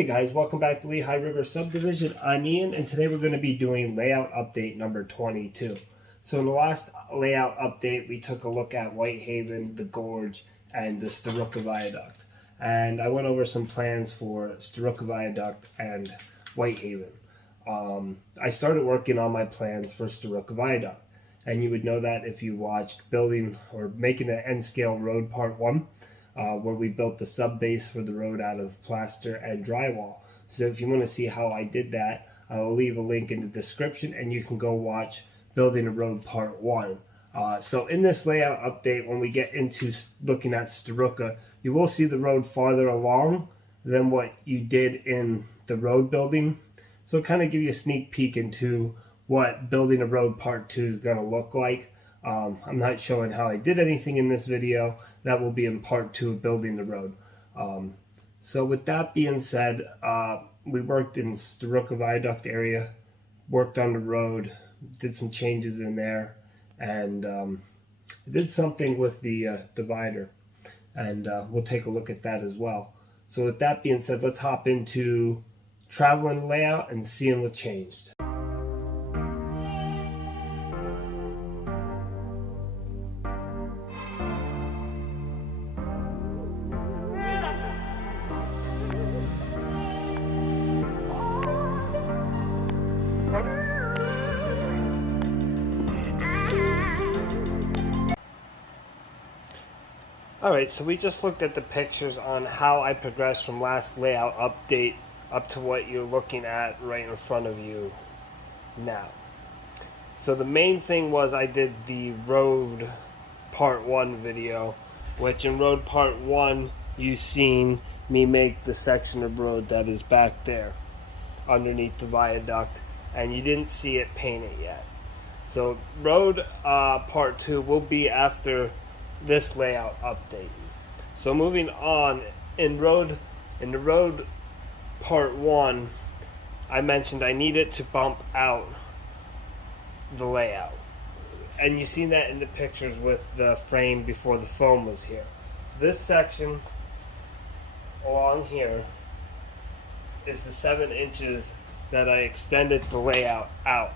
Hey guys, welcome back to Lehigh River Subdivision. I'm Ian, and today we're going to be doing layout update number 22. So in the last layout update, we took a look at Whitehaven, the Gorge, and the Starucca Viaduct. And I went over some plans for Starucca Viaduct and Whitehaven. I started working on my plans for Starucca Viaduct. And you would know that if you watched building or making the end scale road part 1. Where we built the sub base for the road out of plaster and drywall. So if you want to see how I did that, I'll leave a link in the description and you can go watch building a road part 1. So in this layout update, when we get into looking at Starucca, you will see the road farther along than what you did in the road building. So kind of give you a sneak peek into what building a road part 2 is going to look like. I'm not showing how I did anything in this video. That will be in part 2 of building the road. So with that being said, we worked in Starucca Viaduct area, worked on the road, did some changes in there, and did something with the divider. And we'll take a look at that as well. So with that being said, let's hop into traveling layout and seeing what changed. Alright, so we just looked at the pictures on how I progressed from last layout update up to what you're looking at right in front of you now. So the main thing was I did the road part 1 video, which in road part 1 you've seen me make the section of road that is back there underneath the viaduct, and you didn't see it painted yet. So road part 2 will be after this layout update. So moving on, in the road part 1, I mentioned I needed to bump out the layout, and you see that in the pictures with the frame before the foam was here. So this section along here is the 7 inches that I extended the layout out,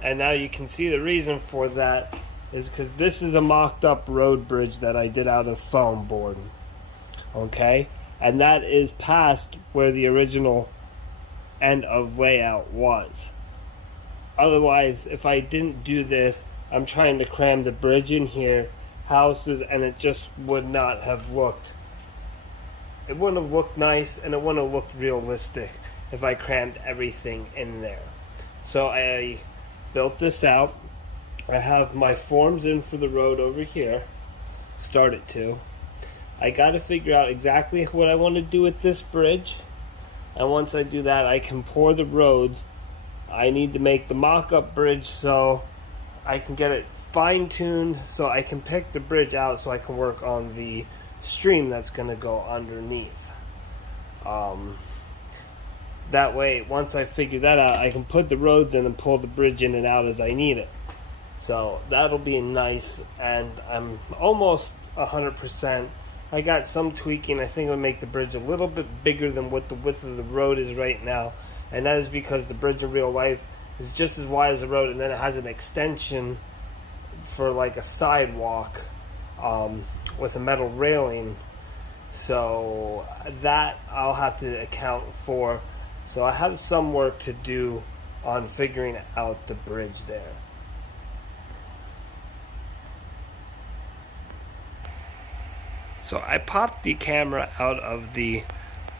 and now you can see the reason for that is because this is a mocked up road bridge that I did out of foam board. Okay? And that is past where the original end of layout was. Otherwise, if I didn't do this, I'm trying to cram the bridge in here, houses, and it just would not have looked. It wouldn't have looked nice, and it wouldn't have looked realistic if I crammed everything in there. So I built this out. I have my forms in for the road over here. Started to. I got to figure out exactly what I want to do with this bridge. And once I do that, I can pour the roads. I need to make the mock-up bridge so I can get it fine-tuned so I can pick the bridge out so I can work on the stream that's going to go underneath. That way, once I figure that out, I can put the roads in and pull the bridge in and out as I need it. So that'll be nice, and I'm almost 100%. I got some tweaking. I think it'll make the bridge a little bit bigger than what the width of the road is right now, and that is because the bridge in real life is just as wide as the road, and then it has an extension for like a sidewalk with a metal railing. So that I'll have to account for. So I have some work to do on figuring out the bridge there. So I popped the camera out of the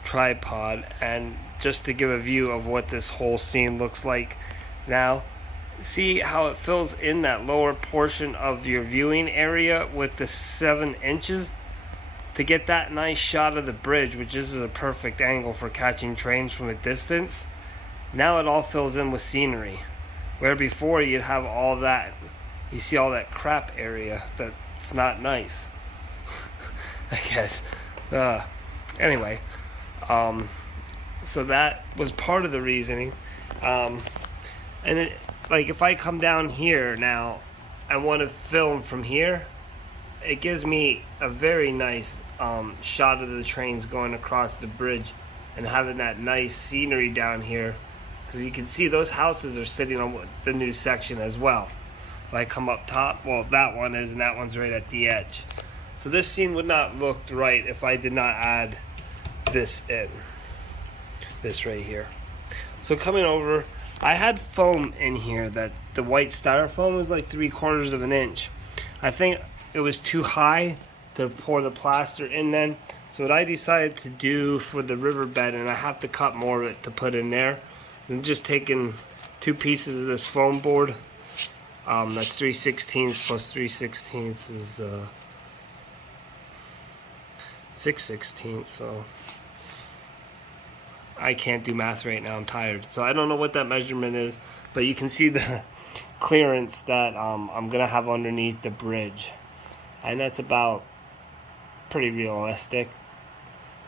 tripod, and just to give a view of what this whole scene looks like now, see how it fills in that lower portion of your viewing area with the 7 inches to get that nice shot of the bridge, which is a perfect angle for catching trains from a distance. Now it all fills in with scenery, where before you'd have all that, you see all that crap area that's not nice. I guess. Anyway, so that was part of the reasoning. And it, like, if I come down here now, I want to film from here. It gives me a very nice shot of the trains going across the bridge and having that nice scenery down here, because you can see those houses are sitting on the new section as well. If I come up top, well, that one is, and that one's right at the edge. So this scene would not look right if I did not add this in. This right here. So coming over, I had foam in here that the white styrofoam was like 3/4 of an inch. I think it was too high to pour the plaster in then. So what I decided to do for the riverbed, and I have to cut more of it to put in there, I'm just taking 2 pieces of this foam board. That's 3/16 plus 3/16 is 6/16. So I can't do math right now, I'm tired. So I don't know what that measurement is, but you can see the clearance that I'm gonna have underneath the bridge. And that's about pretty realistic.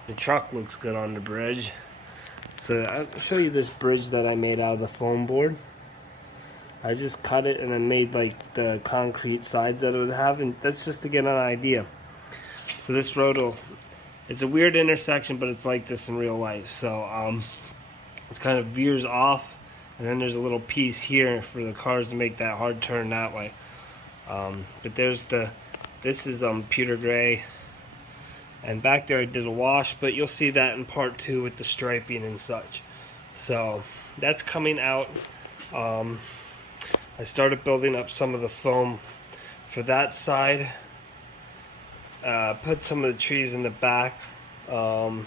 The truck looks good on the bridge. So I'll show you this bridge that I made out of the foam board. I just cut it and then made like the concrete sides that it would have, and that's just to get an idea. So this road it's a weird intersection, but it's like this in real life. So it kind of veers off, and then there's a little piece here for the cars to make that hard turn that way. But this is pewter gray, and back there I did a wash, but you'll see that in part 2 with the striping and such. So that's coming out. I started building up some of the foam for that side. Put some of the trees in the back. Some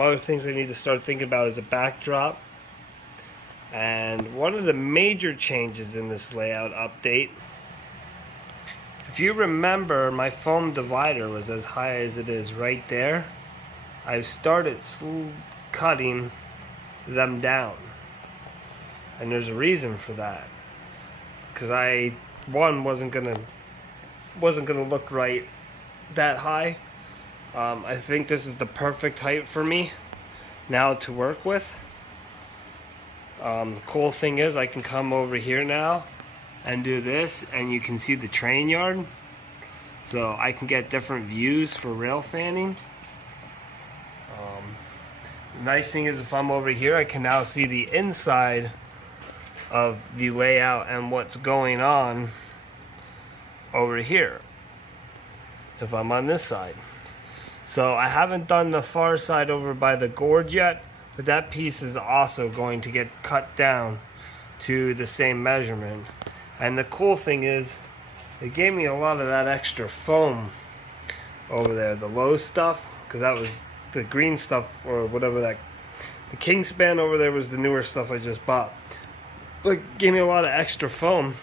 other things I need to start thinking about is a backdrop. And one of the major changes in this layout update, if you remember, my foam divider was as high as it is right there. I've started cutting them down, and there's a reason for that, because one wasn't gonna look right that high. I think this is the perfect height for me now to work with. The cool thing is I can come over here now and do this, and you can see the train yard, so I can get different views for rail fanning. The nice thing is if I'm over here, I can now see the inside of the layout and what's going on over here if I'm on this side. So I haven't done the far side over by the gorge yet, but that piece is also going to get cut down to the same measurement. And the cool thing is they gave me a lot of that extra foam over there, the low stuff, because that was the green stuff or whatever, that the Kingspan over there was the newer stuff I just bought. But gave me a lot of extra foam,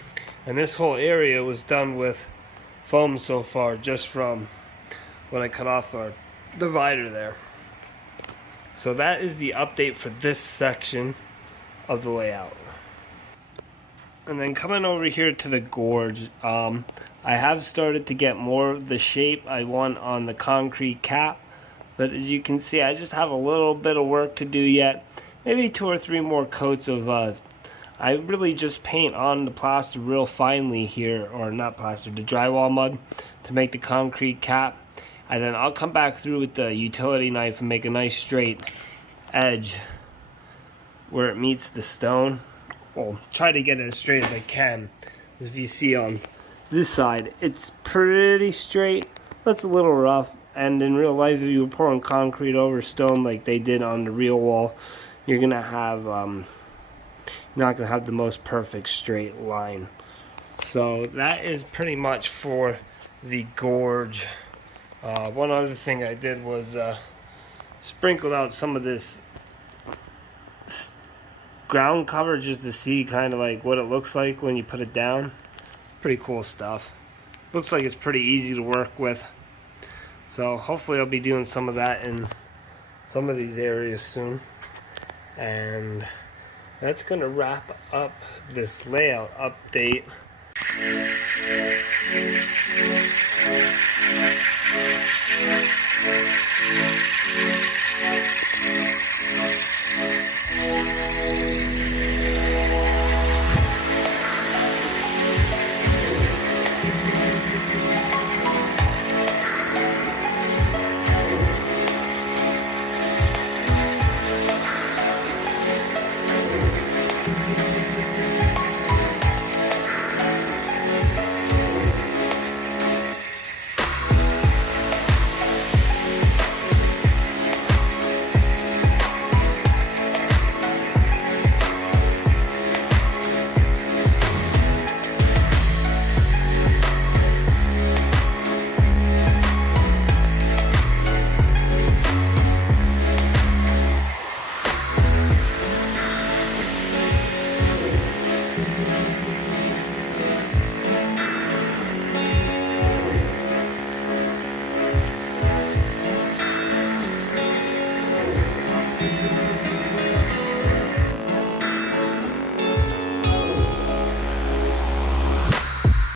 and this whole area was done with foam so far, just from when I cut off our divider there. So that is the update for this section of the layout. And then coming over here to the gorge, I have started to get more of the shape I want on the concrete cap, but as you can see, I just have a little bit of work to do yet. Maybe 2 or 3 more coats of I really just paint on the plaster real finely here, or not plaster, the drywall mud, to make the concrete cap. And then I'll come back through with the utility knife and make a nice straight edge where it meets the stone. Well, try to get it as straight as I can. As you see on this side, it's pretty straight, but it's a little rough. And in real life, if you were pouring concrete over stone like they did on the real wall, you're gonna have not gonna have the most perfect straight line. So that is pretty much for the gorge. One other thing I did was sprinkled out some of this ground cover just to see kind of like what it looks like when you put it down. Pretty cool stuff. Looks like it's pretty easy to work with. So hopefully I'll be doing some of that in some of these areas soon. And that's going to wrap up this layout update.